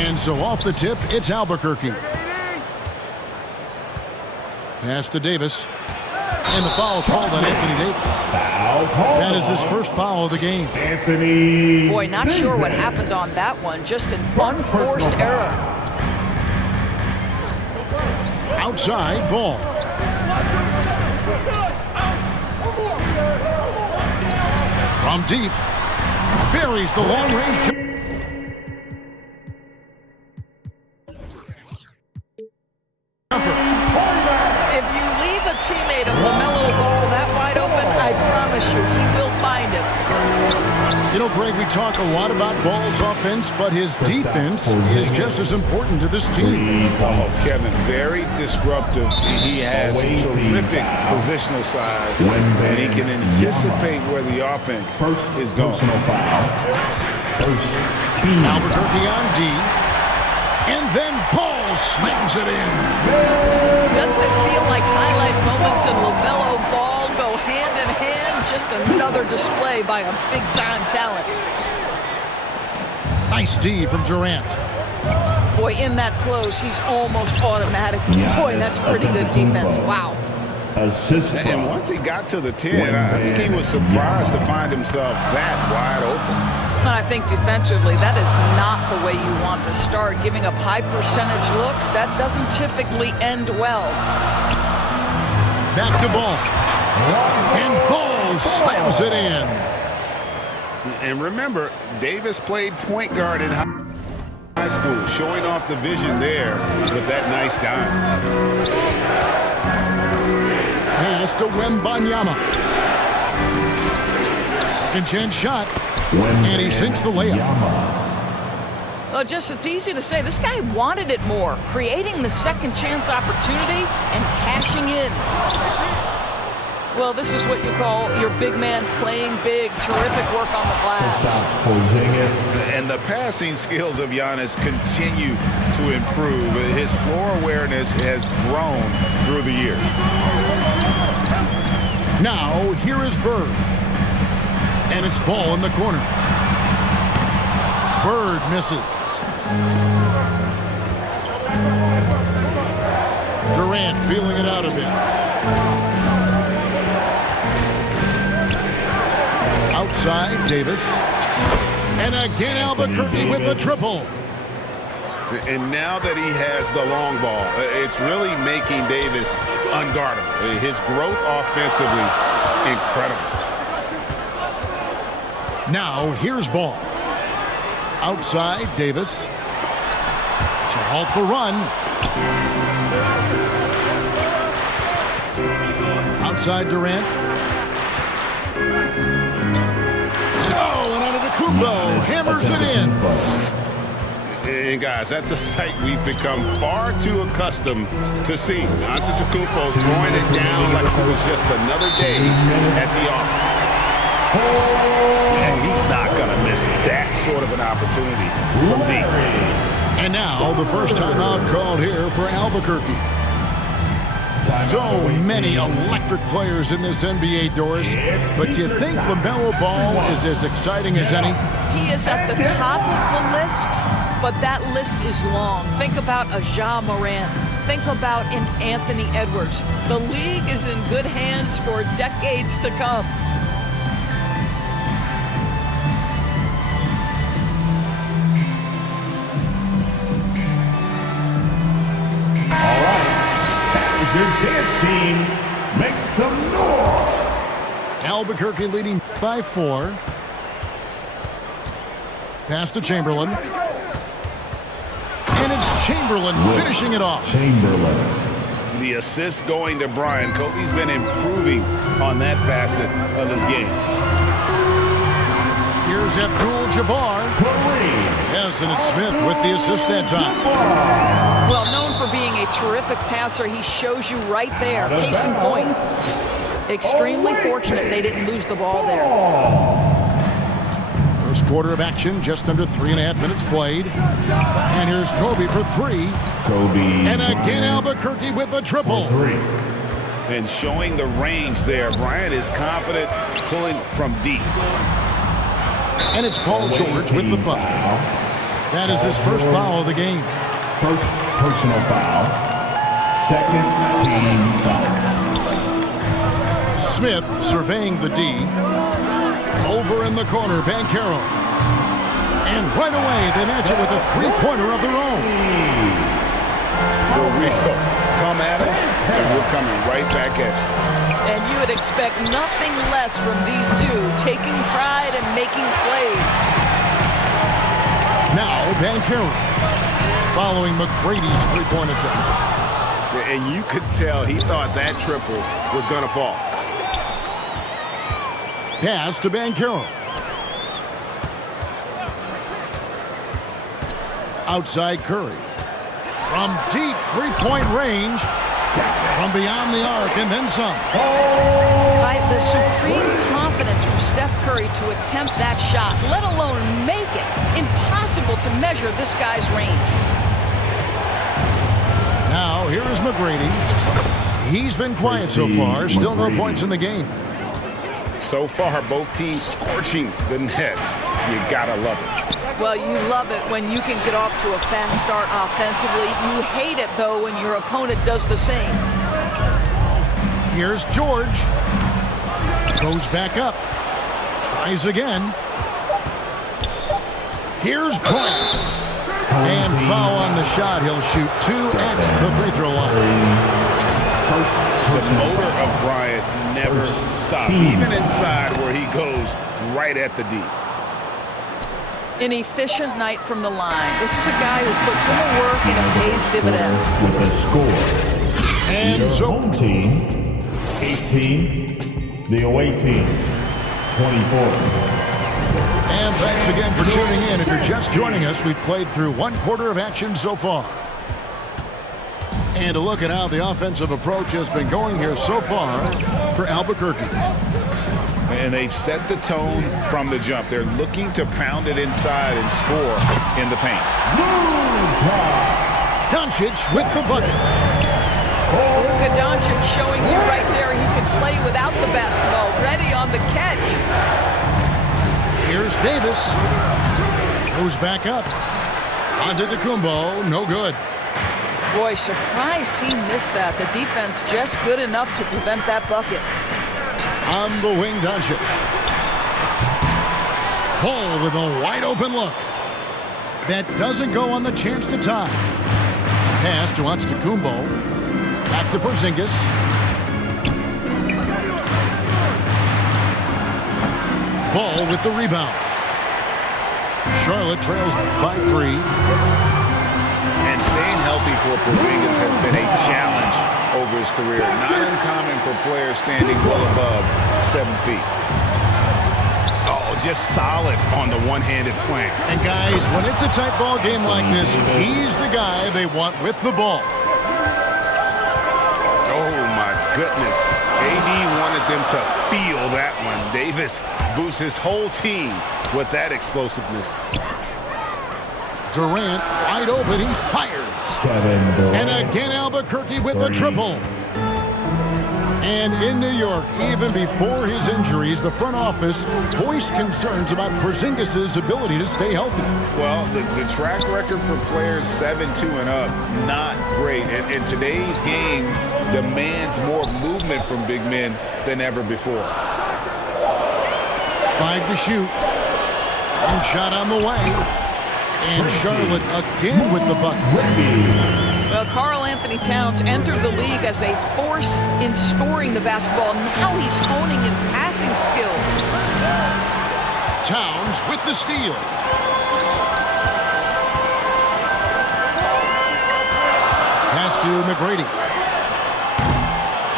And so off the tip, it's Albuquerque. Pass to Davis. And the foul called on Anthony Davis. That is his first foul of the game. Boy, not sure what happened on that one. Just an unforced error. Outside ball. From deep. Buries the long-range jump. If you leave a teammate of LaMelo Ball that wide open, I promise you, he will find him. You know, Greg, we talk a lot about Ball's offense, but his defense is just as important to this team. Oh, Kevin, very disruptive. He has terrific positional size, and he can anticipate where the offense is going. Albuquerque on D. And then Ball slams it in. Doesn't it feel like highlight moments in LaMelo Ball go hand in hand? Just another display by a big-time talent. Nice D from Durant. Boy, in that close, he's almost automatic. Boy, that's pretty good defense. Wow. And once he got to the 10, I think he was surprised to find himself that wide open. I think defensively, that is not the way you want to start. Giving up high percentage looks, that doesn't typically end well. Back to Ball. And Ball slams it in. And remember, Davis played point guard in high school, showing off the vision there with that nice dime. Pass to Wembanyama. Second chance shot. And he sinks the layup. Well, it's easy to say. This guy wanted it more, creating the second chance opportunity and cashing in. Well, this is what you call your big man playing big. Terrific work on the glass. And the passing skills of Giannis continue to improve. His floor awareness has grown through the years. Now, here is Bird. And it's Ball in the corner. Bird misses. Durant feeling it out a bit. Outside, Davis. And again, Albuquerque with the triple. And now that he has the long ball, it's really making Davis unguardable. His growth offensively, incredible. Now, here's Ball. Outside, Davis. To halt the run. Outside, Durant. Oh, and Antetokounmpo hammers it in. And guys, that's a sight we've become far too accustomed to seeing. Antetokounmpo throwing it down like it was just another day at the office. And he's not going to miss that sort of an opportunity from deep. And now the first timeout called here for Albuquerque. So many electric players in this NBA, Doris. But do you think LaMelo Ball is as exciting as any? He is at the top of the list, but that list is long. Think about a Ja Morant. Think about an Anthony Edwards. The league is in good hands for decades to come. Your dance team, make some noise. Albuquerque leading by 4. Pass to Chamberlain. And it's Chamberlain finishing it off. Chamberlain. The assist going to Brian. Kobe's been improving on that facet of his game. Here's Abdul-Jabbar. Yes, and it's Smith with the assist that time. Well, known for being a terrific passer, he shows you right there. Case in point. Extremely fortunate they didn't lose the ball there. First quarter of action, just under 3.5 minutes played. And here's Kobe for 3. And again, Albuquerque with a triple. And showing the range there. Bryant is confident pulling from deep. And it's Paul George with the foul. That is his first foul of the game. First personal foul. Second team foul. Smith surveying the D. Over in the corner, Banchero. And right away, they match it with a three-pointer of their own. Here we go. Come at us, and we're coming right back at you. And you would expect nothing less from these two, taking pride and making plays. Now, Banchero, following McGrady's three-point attempt. And you could tell he thought that triple was going to fall. Pass to Banchero. Outside Curry. From deep three-point range. From beyond the arc and then some. By the supreme confidence from Steph Curry to attempt that shot, let alone make it. Impossible to measure this guy's range. Now, here is McGrady. He's been quiet so far. Still no points in the game. So far, both teams scorching the nets. You gotta love it. Well, you love it when you can get off to a fast start offensively. You hate it, though, when your opponent does the same. Here's George. Goes back up. Tries again. Here's Bryant. And foul on the shot. He'll shoot two at the free throw line. The motor of Bryant never stops, even inside where he goes right at the D. An efficient night from the line. This is a guy who puts in the work and it pays dividends. With a score. And Your so home team, 18. The away team, 24. And thanks again for tuning in. If you're just joining us, we've played through one quarter of action so far. And a look at how the offensive approach has been going here so far for Albuquerque. And they've set the tone from the jump. They're looking to pound it inside and score in the paint. Doncic with the bucket. Luka Doncic showing you right there he can play without the basketball. Ready on the catch. Here's Davis. Goes back up. Onto Kumbo. No good. Boy, surprised he missed that. The defense just good enough to prevent that bucket. On the wing, Doncic. Ball with a wide open look. That doesn't go on the chance to tie. Pass to Kumbo. Back to Porzingis. Ball with the rebound. Charlotte trails by 3. And staying healthy for Porzingis has been a challenge over his career. Not uncommon for players standing well above 7 feet. Oh, just solid on the one-handed slam. And guys, when it's a tight ball game like this, he's the guy they want with the ball. Oh, my goodness. AD wanted them to feel that one. Davis boosts his whole team with that explosiveness. Durant, wide open, he fires. And again, Albuquerque with a triple. And in New York, even before his injuries, the front office voiced concerns about Porzingis' ability to stay healthy. Well, the track record for players 7-2 and up, not great. And today's game demands more movement from big men than ever before. 5 to shoot. One shot on the way. And Charlotte again with the bucket. Well, Karl Anthony Towns entered the league as a force in scoring the basketball. Now he's honing his passing skills. Towns with the steal. Pass to McGrady.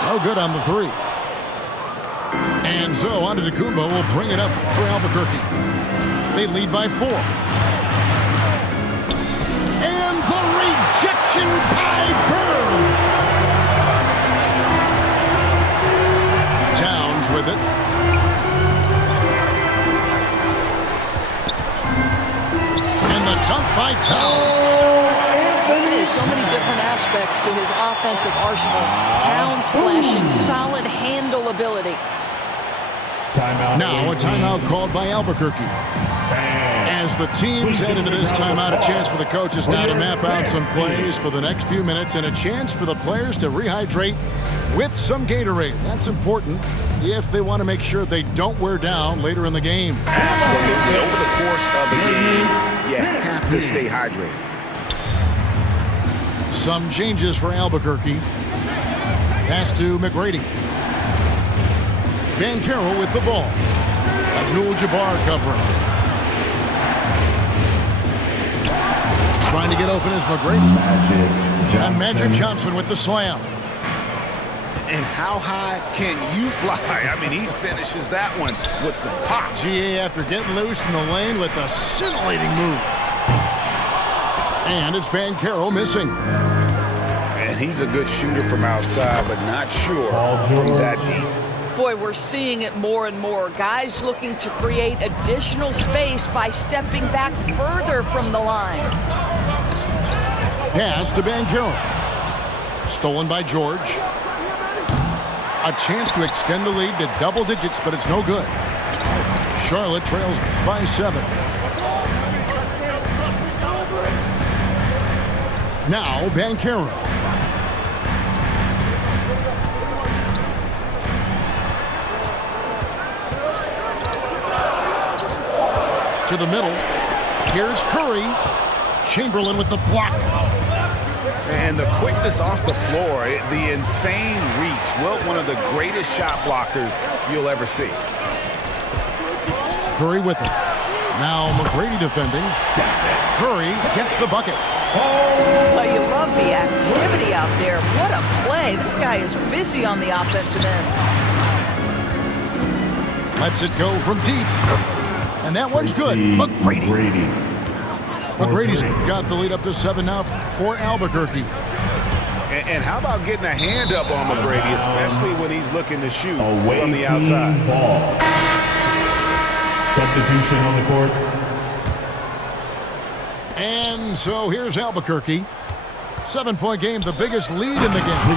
No good on the 3. And so onto Kumbo will bring it up for Albuquerque. They lead by 4. And the rejection by Bird. Towns with it. And the dunk by Towns. Today, so many different aspects to his offensive arsenal. Towns flashing solid handle ability. Timeout. Now a timeout called by Albuquerque. As the teams head into this timeout, a chance for the coaches now to map out some plays for the next few minutes and a chance for the players to rehydrate with some Gatorade. That's important if they want to make sure they don't wear down later in the game. Absolutely. Over the course of the game, you have to stay hydrated. Some changes for Albuquerque. Pass to McGrady. Banchero with the ball. Abdul-Jabbar covering. Trying to get open is McGrady. And Magic Johnson with the slam. And how high can you fly? I mean, he finishes that one with some pop. GA after getting loose in the lane with a scintillating move. And it's Banchero missing. And he's a good shooter from outside, but not sure from that deep. Boy, we're seeing it more and more. Guys looking to create additional space by stepping back further from the line. Pass to Banchero. Stolen by George. A chance to extend the lead to double digits, but it's no good. Charlotte trails by 7. Now Banchero. To the middle. Here's Curry. Chamberlain with the block. And the quickness off the floor, the insane reach. Well, one of the greatest shot blockers you'll ever see. Curry with it. Now McGrady defending. Curry gets the bucket. Well, you love the activity out there. What a play. This guy is busy on the offensive end. Lets it go from deep. And that one's good. McGrady. McGrady's got the lead up to 7 now for Albuquerque. And how about getting a hand up on McGrady, especially when he's looking to shoot from the outside. Ball. Substitution on the court. And so here's Albuquerque. 7-point game, the biggest lead in the game.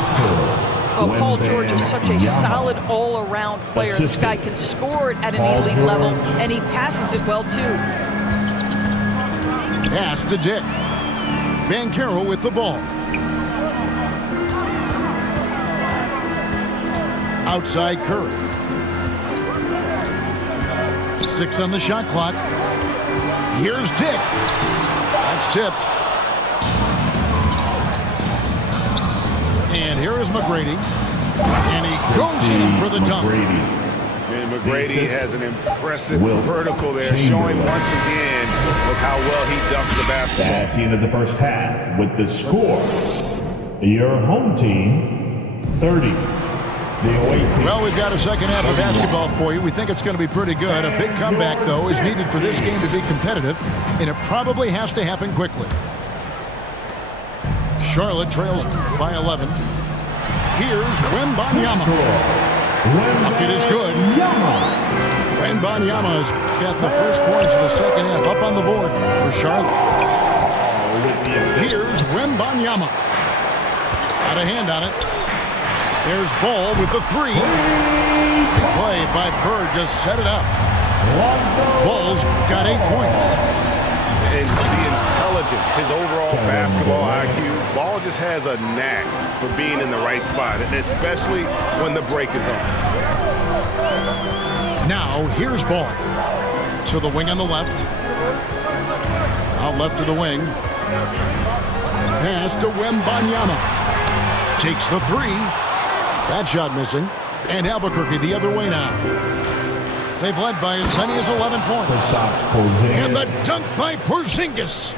Well, Paul George is such a solid all-around player. This guy can score it at an elite level, and he passes it well, too. Pass to Dick. Banchero with the ball. Outside Curry. 6 on the shot clock. Here's Dick. That's tipped. And here is McGrady. And he goes in for the dunk. And McGrady has an impressive vertical there, showing once again look how well he dunks the basketball. At the end of the first half with the score. Your home team, 30. The away team. Well, we've got a second half of basketball for you. We think it's going to be pretty good. A big comeback, though, is needed for this game to be competitive, and it probably has to happen quickly. Charlotte trails by 11. Here's Wembanyama. Bucket is good. Wembanyama's got the first points of the second half up on the board for Charlotte. Here's Wembanyama. Got a hand on it. There's Ball with the 3. Big play by Bird, just set it up. Ball's got 8 points. And the intelligence, his overall basketball IQ, Ball just has a knack for being in the right spot, and especially when the break is on. Now, here's Ball. To the wing on the left. Out left to the wing. Pass to Wembanyama. Takes the 3. That shot missing. And Albuquerque the other way now. They've led by as many as 11 points. And the dunk by Porzingis.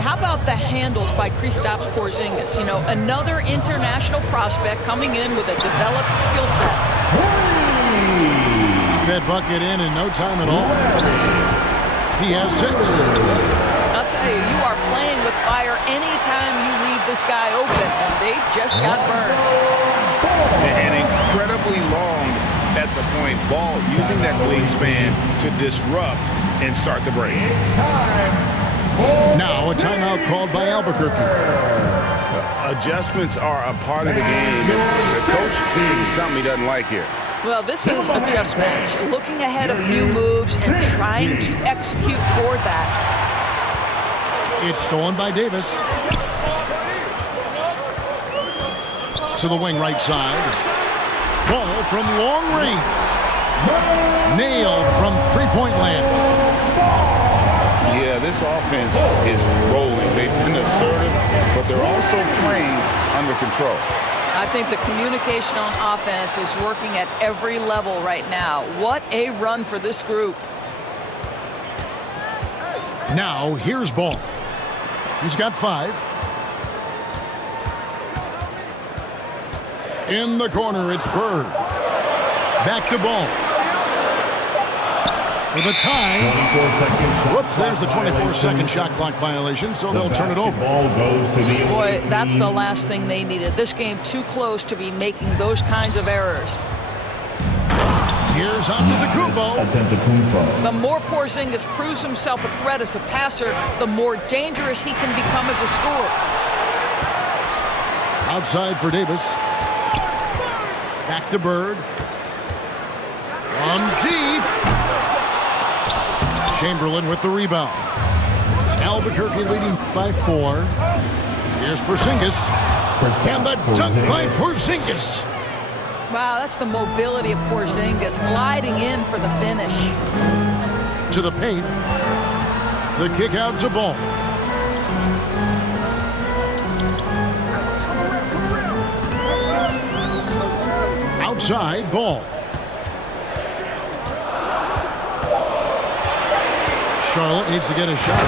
How about the handles by Kristaps Porzingis? You know, another international prospect coming in with a developed skill set. That bucket in no time at all. He has 6. I'll tell you, you are playing with fire anytime you leave this guy open, and they just got burned. And incredibly long at the point. Ball using that wingspan to disrupt and start the break. Now a timeout called by Albuquerque. Adjustments are a part of the game. The coach sees something he doesn't like here. Well, this is a chess match. Looking ahead a few moves and trying to execute toward that. It's stolen by Davis. To the wing right side. Ball from long range. Nailed from three-point land. Yeah, this offense is rolling. They've been assertive, but they're also playing under control. I think the communication on offense is working at every level right now. What a run for this group. Now, here's Ball. He's got 5. In the corner, it's Bird. Back to Ball. For the tie. Whoops, there's the 24-second shot clock violation, so they'll turn it over. Boy, that's the last thing they needed. This game too close to be making those kinds of errors. Here's Antetokounmpo. The more Porzingis proves himself a threat as a passer, the more dangerous he can become as a scorer. Outside for Davis. Back to Bird. From deep. Chamberlain with the rebound. Albuquerque leading by 4. Here's Porzingis. And the dunk by Porzingis. Wow, that's the mobility of Porzingis, gliding in for the finish. To the paint. The kick out to Ball. Outside, Ball. Charlotte needs to get a shot.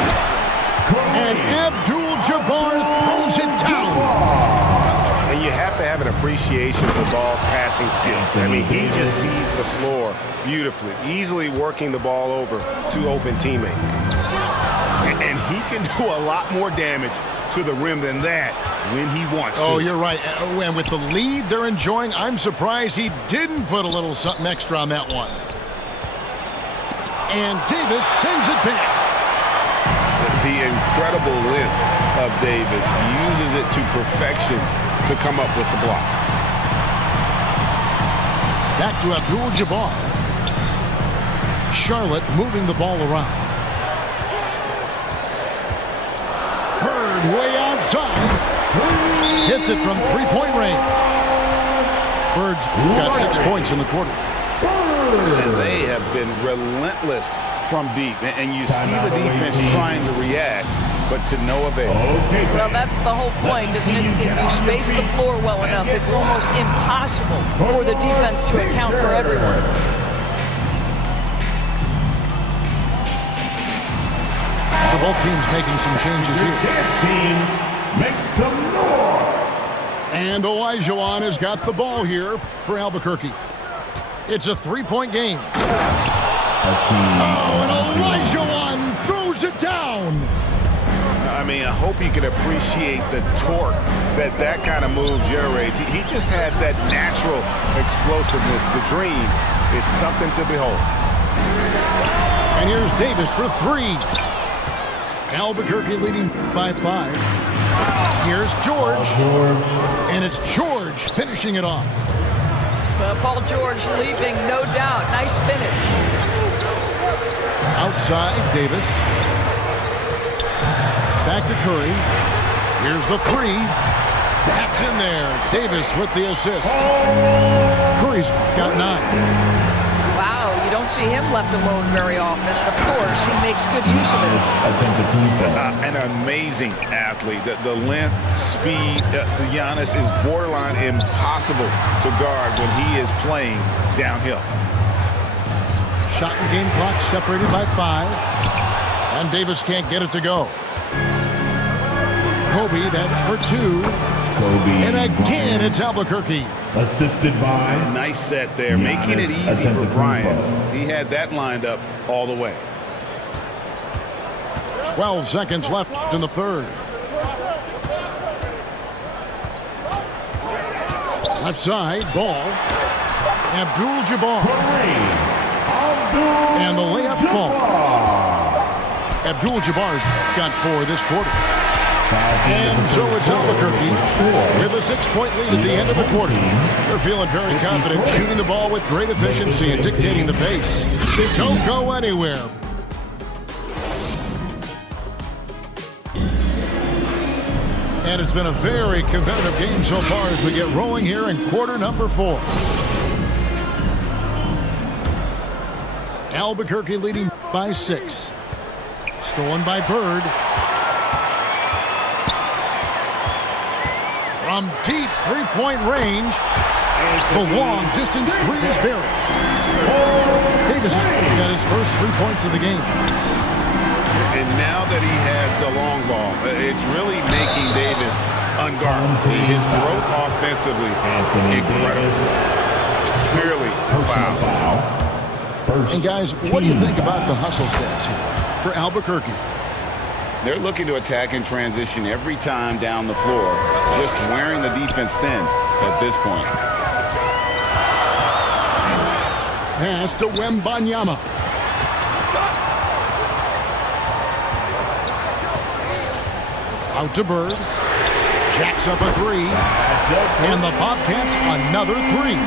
And Abdul-Jabbar throws it down. And you have to have an appreciation for Ball's passing skills. I mean, he just sees the floor beautifully, easily working the ball over to open teammates. And he can do a lot more damage to the rim than that when he wants to. Oh, you're right. And with the lead they're enjoying, I'm surprised he didn't put a little something extra on that one. And Davis sends it back. The incredible length of Davis uses it to perfection to come up with the block. Back to Abdul-Jabbar. Charlotte moving the ball around. Bird way outside. Hits it from three-point range. Bird's got 6 points in the quarter. And they have been relentless from deep. And you see the defense trying to react, but to no avail. Well, that's the whole point, isn't it? If you space the floor well enough, it's almost impossible for the defense to account for everyone. So both teams making some changes here. Team, make some noise. And Olajuwon has got the ball here for Albuquerque. It's a 3-point game. Oh, and Olajuwon throws it down. I mean, I hope you can appreciate the torque that kind of move generates. He just has that natural explosiveness. The dream is something to behold. And here's Davis for 3. Albuquerque leading by 5. Here's George. And it's George finishing it off. Paul George leaving, no doubt. Nice finish. Outside, Davis. Back to Curry. Here's the 3. That's in there. Davis with the assist. Curry's got 9. Wow, you don't see him left alone very often. And of course, he makes good use of it. An amazing athlete. The length, speed, Giannis is borderline impossible to guard when he is playing downhill. Shot and game clock separated by 5. And Davis can't get it to go. Kobe, that's for 2. And again, it's Albuquerque. Assisted by... Nice set there, making it easy for Bryant. He had that lined up all the way. 12 seconds left in the third. Left side, Ball. Abdul-Jabbar. And the layup falls. Abdul-Jabbar's got 4 this quarter. And so it's Albuquerque with a 6-point lead at the end of the quarter. They're feeling very confident, shooting the ball with great efficiency and dictating the pace. Don't go anywhere. And it's been a very competitive game so far as we get rolling here in quarter number 4. Albuquerque leading by 6. Stolen by Bird. From deep three-point range, the long distance three is buried. Davis got his first 3 points of the game. And now that he has the long ball, it's really making Davis unguarded. His growth offensively, incredible. Clearly a foul. And guys, what do you think about the hustle stats here for Albuquerque? They're looking to attack in transition every time down the floor, just wearing the defense thin at this point. Pass to Wembanyama. Out to Bird. Jacks up a 3. And the Bobcats another 3.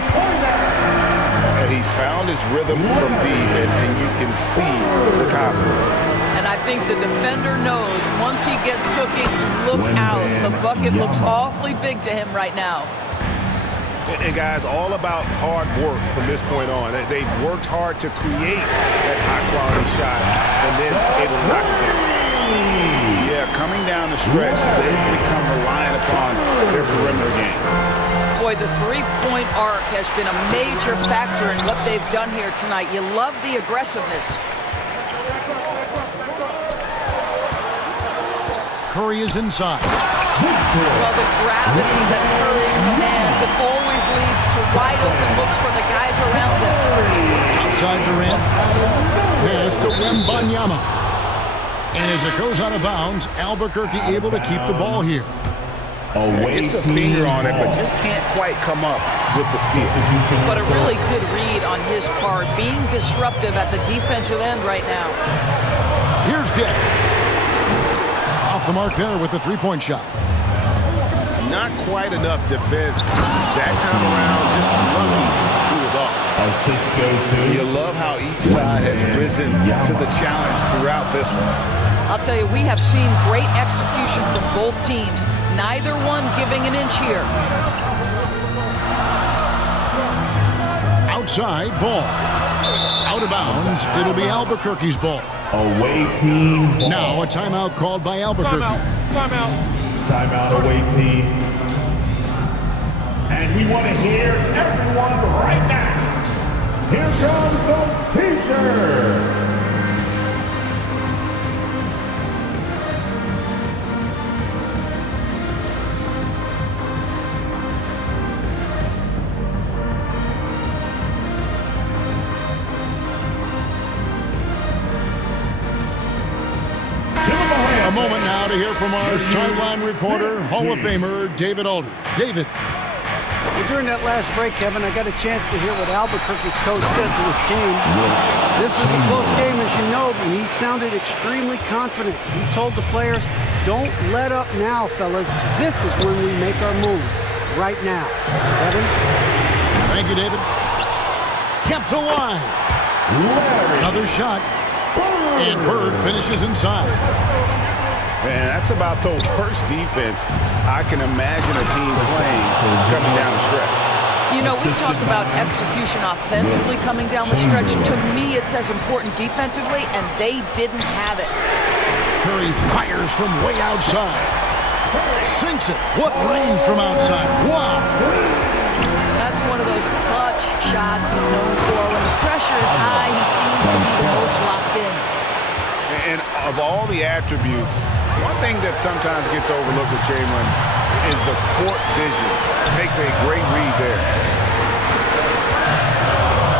He's found his rhythm from deep, and you can see the confidence. And I think the defender knows once he gets cooking, look out. The bucket looks awfully big to him right now. And guys, all about hard work from this point on. They've worked hard to create that high-quality shot and then able to knock it down. Yeah, coming down the stretch, they've become reliant upon their perimeter game. Boy, the three-point arc has been a major factor in what they've done here tonight. You love the aggressiveness. Curry is inside. Well, the gravity that Curry commands, it always leads to wide open looks for the guys around him. Outside Durant. Pass to Wembanyama. And as it goes out of bounds, Albuquerque able to keep the ball here. Gets a finger on it, but just can't quite come up with the steal. But a really good read on his part, being disruptive at the defensive end right now. Here's Dick. Off the mark there with the three-point shot. Not quite enough defense that time around. Just lucky he was off. Assist goes to you love how each side has risen to the challenge throughout this one. I'll tell you, we have seen great execution from both teams. Neither one giving an inch here. Outside ball. Out of bounds. It'll be Albuquerque's ball. Away team ball. Now a timeout called by Albuquerque. Timeout away team. And we want to hear everyone right now. Here comes the T-shirt. A moment now to hear from our sideline reporter, Hall of Famer David Aldridge. David. Well, during that last break, Kevin, I got a chance to hear what Albuquerque's coach said to his team. This was a close game, as you know, and he sounded extremely confident. He told the players, don't let up now, fellas. This is when we make our move. Right now. Kevin? Thank you, David. Kept alive. Another shot. And Bird finishes inside. Man, that's about the worst defense I can imagine a team playing coming down the stretch. You know, we talked about execution offensively coming down the stretch. To me, it's as important defensively, and they didn't have it. Curry fires from way outside. Sinks it. What range from outside. Wow. That's one of those clutch shots he's known for. When the pressure is high, he seems to be the most locked in. And of all the attributes, one thing that sometimes gets overlooked with Chamberlain is the court vision. Makes a great read there.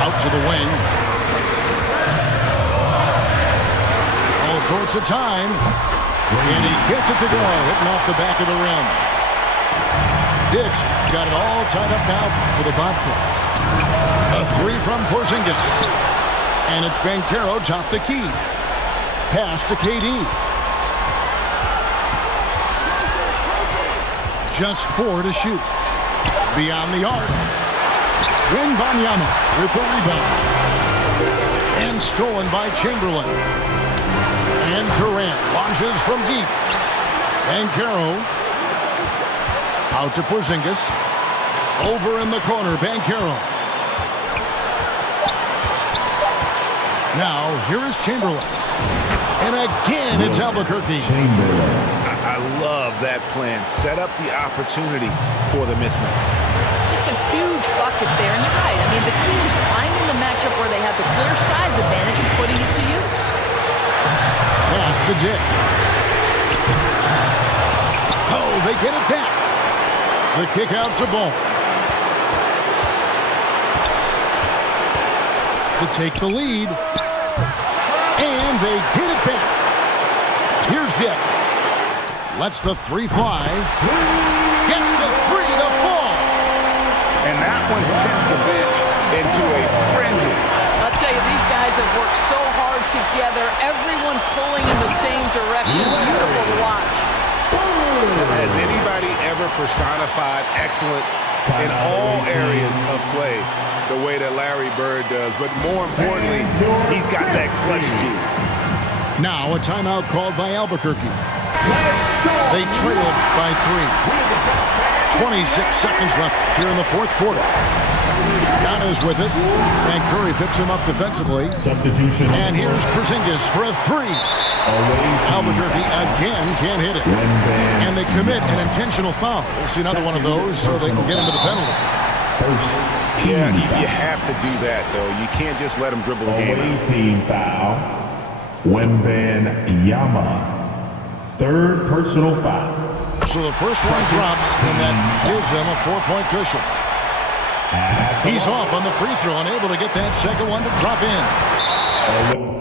Out to the wing. All sorts of time. And he gets it to go. Hitting off the back of the rim. Dix got it all tied up now for the Bobcats. A three from Porzingis. And it's Banchero top the key. Pass to KD. just 4 to shoot. Beyond the arc. Wembanyama with the rebound. And stolen by Chamberlain. And Durant launches from deep. Banchero. Out to Porzingis. Over in the corner, Banchero. Now, here is Chamberlain. And again, it's Albuquerque. I love that plan. Set up the opportunity for the mismatch. Just a huge bucket there, and you're right. I mean, the key is finding the matchup where they have the clear size advantage and putting it to use. Pass to Dick. Oh, they get it back. The kick out to Ball. To take the lead. And they get it back. Here's Dick. Lets the 3 fly. Gets the 3 to fall. And that one sends the bench into a frenzy. I'll tell you, these guys have worked so hard together. Everyone pulling in the same direction. Beautiful to watch. Has anybody ever personified excellence in all areas of play the way that Larry Bird does? But more importantly, he's got that clutch key. Now a timeout called by Albuquerque. They trailed by 3. 26 seconds left here in the fourth quarter. Giannis with it, and Curry picks him up defensively. Substitution. And here's Porzingis for a 3. Albuquerque again can't hit it. And they commit an intentional foul. We'll see another one of those so they can get into the penalty. Yeah, you have to do that, though. You can't just let them dribble the game. Away team foul. Wembanyama. 3rd personal foul. So the first one drops, and that gives them a 4-point cushion. He's off on the free throw, unable to get that second one to drop in.